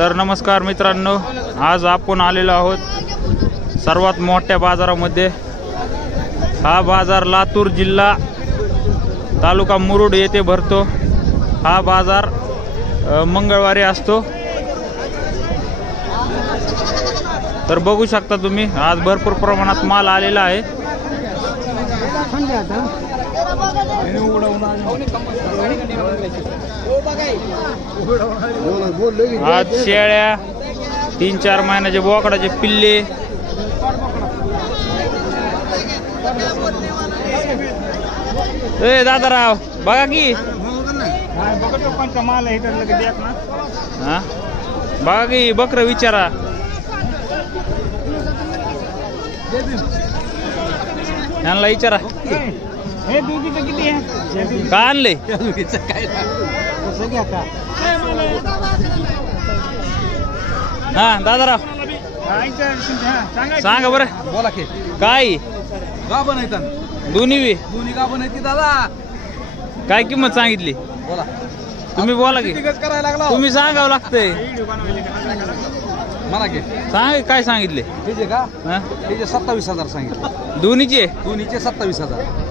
तर नमस्कार मित्रांनो आज आपण आलेलो आहोत सर्वात मोठ्या बाजारामध्ये. हा बाजार लातूर जिल्हा तालुका मुरुड येथे भरतो. हा बाजार मंगळवारी असतो. तर बघू शकता तुम्ही आज भरपूर प्रमाणात माल आलेला आहे. आज शेळ्या तीन चार महिन्याचे बोकडाचे पिल्ले. ए दादाराव बघा की. हा? बघा की बकर विचारा. यांना विचारा. हे दुधीचं किती आहे? काय आणले कसं घ्या का हा दादाराव. सांगा सांगा बरं. बोला की. काय? का बनायचं दोन्ही बी. दोन्ही का बनायची दादा? काय किंमत सांगितली? बोला. तुम्ही बोला की. तिकच करायला लागला? तुम्ही सांगावं लागतंय. म्हणा की. सांग काय सांगितले? ठीक का? हा? त्याचे सत्तावीस हजार सांगितले. दोन्हीचे? दोन्हीचे सत्तावीस हजार.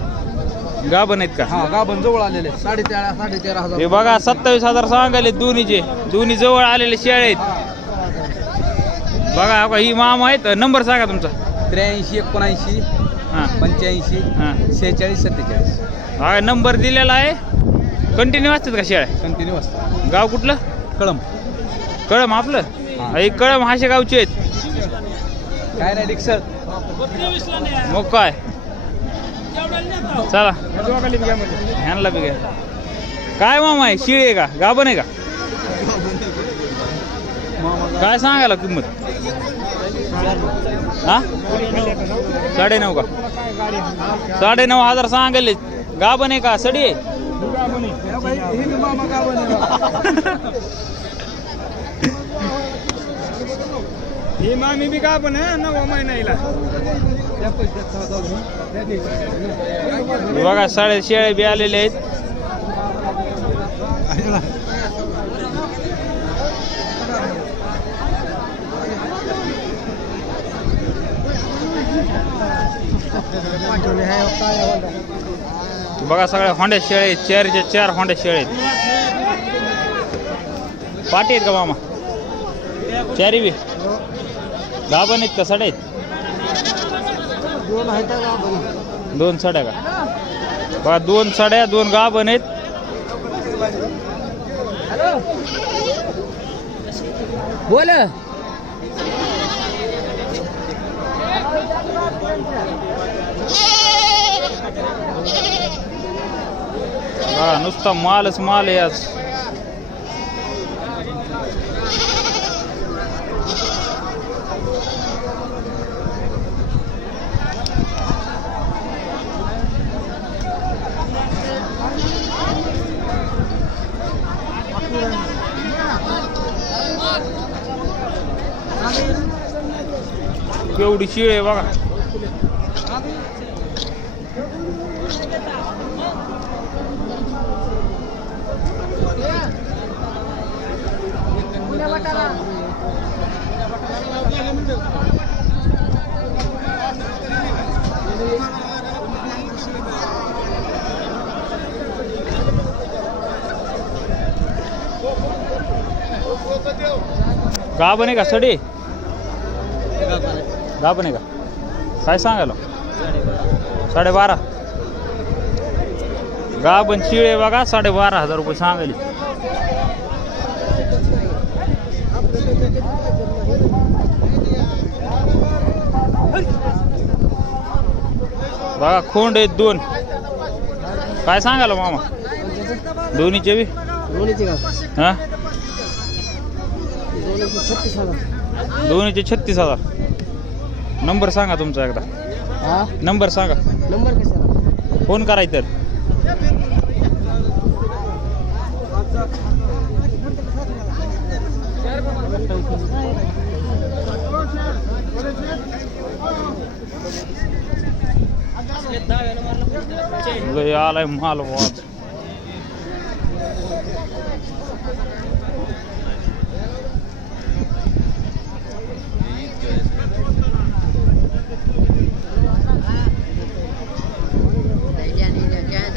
गाभण आहेत का? हा गाभण जवळ आलेले साडे तेरा साडे तेरा हजार. हे बघा सत्तावीस हजार सांगाले दोन्हीचे. दोन्ही जवळ आलेले शेळे आहेत. बघा बघा ही मामा आहेत. नंबर सांगा तुमचा. त्र्याऐंशी एकोणऐंशी हां. पंच्याऐंशी हां. शेहेचाळीस सत्तेचाळीस. हा नंबर दिलेला आहे. कंटिन्यू असतात का शेळ्या? कंटिन्यू असतं गाव कुठलं? कळम कळम आपलं? हा. हे कळम हाशे गावचे आहेत. काय नाही डिक्सर मग काय? चला. ह्यांना बी घ्या. काय मामा आहे? शिळे आहे का? गाभण आहे का? काय सांगायला किंमत? हा? साडे नऊ का? साडे नऊ हजार सांगायले. गाभण आहे का? सडी आहे. हे मामी बी का पण आहे नवा महिना बघा साडे शेळे बी आलेले आहेत. बघा सगळ्या होंड्या शेळे आहेत. चारच्या चार होंड्या शेळे आहेत. पाटी आहेत का मामा? चारी बी. गाभण आहेत का? साडे आहेत? दोन साड्या का? बघा दोन साड्या दोन गाभण आहेत. बोल. बघा नुसता मालच माल आहे आज. केवढी शिळ आहे बघा. गाभण आहे का सडे गाभण आहे का? काय सांगायला? साडेबारा. गाभण शिळे बघा साडेबारा हजार रुपये सांगायले. बघा खोंड आहेत दोन. काय सांगायला मामा? दोन्हीचे बी? हा? दोन्हीचे छत्तीस हजार. नंबर सांगा तुमचा एकदा. नंबर सांगा. नंबर कशाला फोन करायचं तर लय आलाय माल वाद.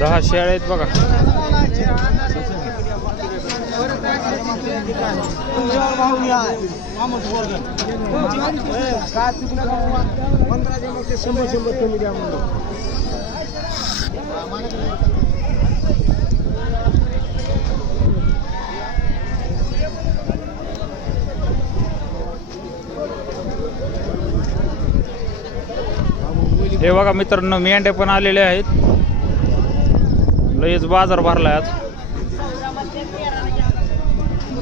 दहा शेळ्या आहेत बघा. हे बघा मित्रांनो मेंढे पण आलेले आहेत. लयच बाजार भरला आज.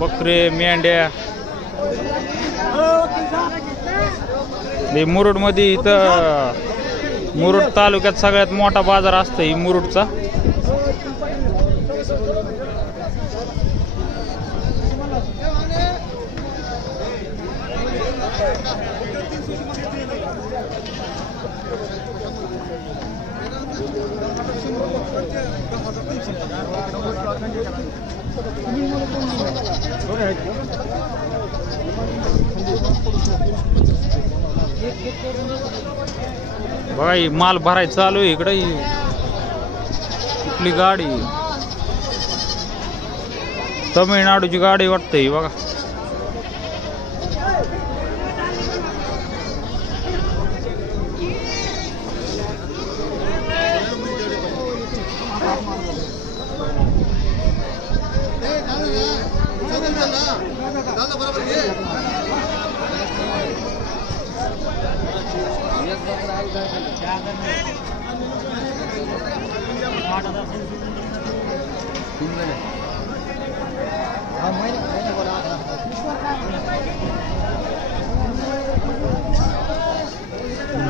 बकरे मेंढ्या. हे मुरुडमध्ये इथं मुरुड तालुक्यात सगळ्यात मोठा बाजार असतो ही मुरुडचा. बघा माल भरायचं चालू आहे इकडे. कुठली गाडी? तमिळनाडूची गाडी वाटते बघा.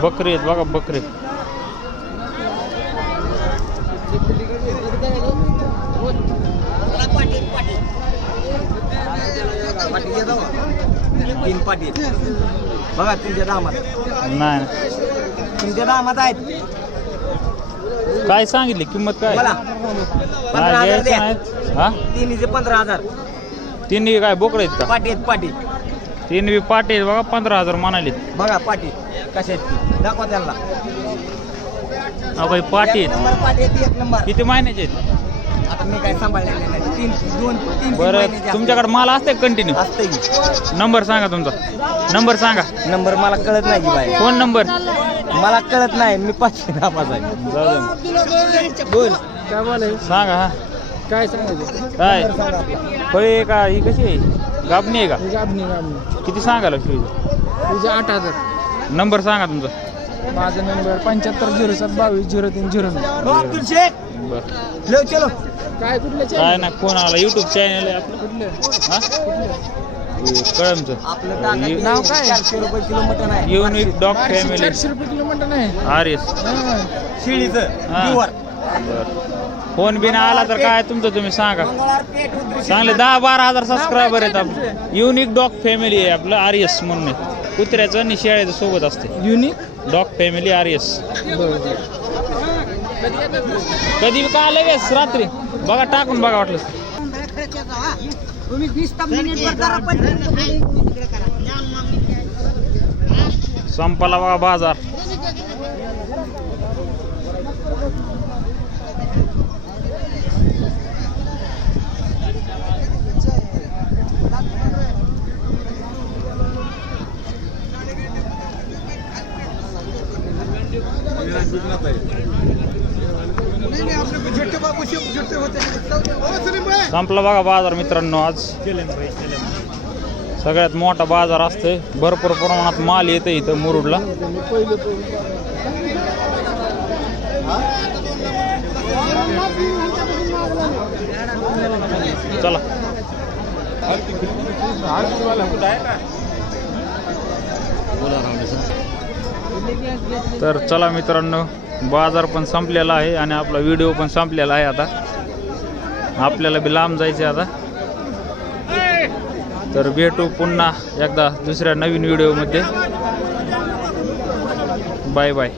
बकरी आहेत बघा बकरी तीन पाटी बघा तुमच्या दामात. नाही. तुमच्या दामात आहेत. काय सांगितली? किंमत काय? बोला. नाही, पंधरा हजार घ्यायचं हा? तिन्हीचे पंधरा हजार. तिन्ही काय बोकडे आहेत का? पाटी आहेत पाटी. तीन बी पाटे आहेत बघा पंधरा हजार म्हणाले बघा पाटी. कशा आहेत ती? दाखवा त्यांना. अहो काही पाटी एक नंबर एक किती महिन्याचे आहेत? आता मी काय सांभाळलेले नाही तीन दोन तीन तीन बरं महिन्याचे तुमच्याकडे माल असते कंटिन्यू असतं की नंबर सांगा तुमचा. नंबर सांगा. नंबर मला कळत नाही की बाई. Phone number? मला कळत नाही मी पाचशे नापास आहे. बोल. काय बोलाय सांगा हा. काय सांगायचं? काय? फळे का ही कशी आहे? गाबणी आहे का? ही गाबणी गाबणी. किती सांगाल तुझे आठ हजार. नंबर सांगा तुमचा. माझा नंबर पंच्याहत्तर झिरो सात बावीस झिरो तीन झिरो नऊ. हो, अब्दुल शेख. बरं. लो चलो. काय कुठलं काय ना फोन आला? युट्यूब चॅनल आहे आपलं. कुठलं? हा? कळमचं आपलं टाकायचं नाव काय? चारशे रुपये किलो मटन आहे. Unique dog family. चारशे रुपये किलो म्हणतं नाही आर एस हा. शिळीचं. प्युअर. फोन बिन आला तर काय तुमचं तुम्ही सांगा. चांगले दहा बारा हजार सबस्क्रायबर आहेत आपले. युनिक डॉग फॅमिली आहे आपलं आर एस म्हणून आहे. कुत्र्याचं आणि शेळ्याचं सोबत असते. Unique dog family R S कधी का आलं वेस? रात्री. बघा टाकून बघा वाटलं. संपाला बघा बाजार. संपला बघा बाजार मित्रांनो आज. सगळ्यात मोठा बाजार असतोय. भरपूर प्रमाणात माल येतं इथं मुरुडला. चला. तर चला मित्रांनो बाजार पण संपलेला आहे आणि आपला व्हिडिओ पण संपलेला आहे आता. आपल्याला बी लांब जायचे आता. तर भेटू पुन्हा एकदा दुसऱ्या नवीन व्हिडिओमध्ये बाय बाय